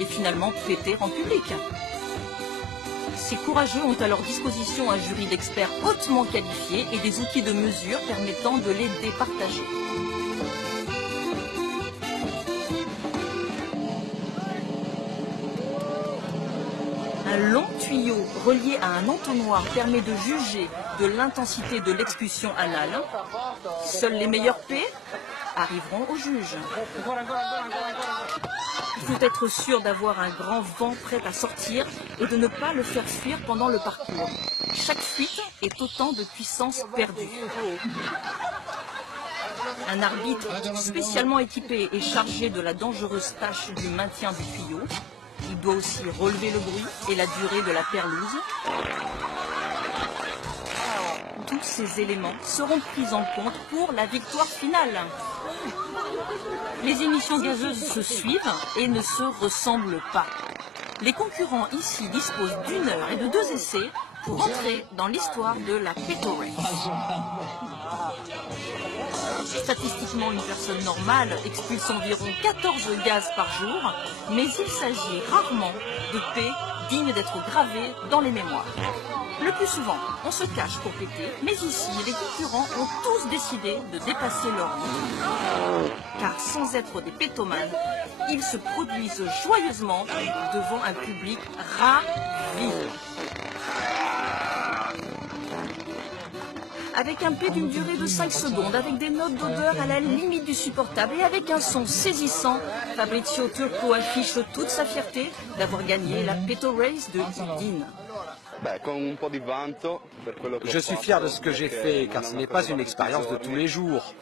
et finalement péter en public. Ces courageux ont à leur disposition un jury d'experts hautement qualifiés et des outils de mesure permettant de les départager. Un long tuyau relié à un entonnoir permet de juger de l'intensité de l'expulsion anale. Seuls les meilleurs P arriveront au juge. Il faut être sûr d'avoir un grand vent prêt à sortir et de ne pas le faire fuir pendant le parcours. Chaque fuite est autant de puissance perdue. Un arbitre spécialement équipé est chargé de la dangereuse tâche du maintien du tuyau. Il doit aussi relever le bruit et la durée de la perlouse. Tous ces éléments seront pris en compte pour la victoire finale. Les émissions gazeuses se suivent et ne se ressemblent pas. Les concurrents ici disposent d'1 heure et de 2 essais pour entrer dans l'histoire de la Peto Race. Statistiquement, une personne normale expulse environ 14 gaz par jour, mais il s'agit rarement de P dignes d'être gravés dans les mémoires. Le plus souvent, on se cache pour péter, mais ici, les concurrents ont tous décidé de dépasser leur limite. Car sans être des pétomanes, ils se produisent joyeusement devant un public ravi. Avec un P d'une durée de 5 secondes, avec des notes d'odeur à la limite du supportable et avec un son saisissant, Fabrizio Turco affiche toute sa fierté d'avoir gagné la Peto Race de Udine. Je suis fier de ce que j'ai fait, car ce n'est pas une expérience de tous les jours.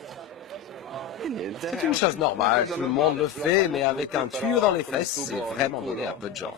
C'est une chose normale, tout le monde le fait, mais avec un tuyau dans les fesses, c'est vraiment donné à peu de gens.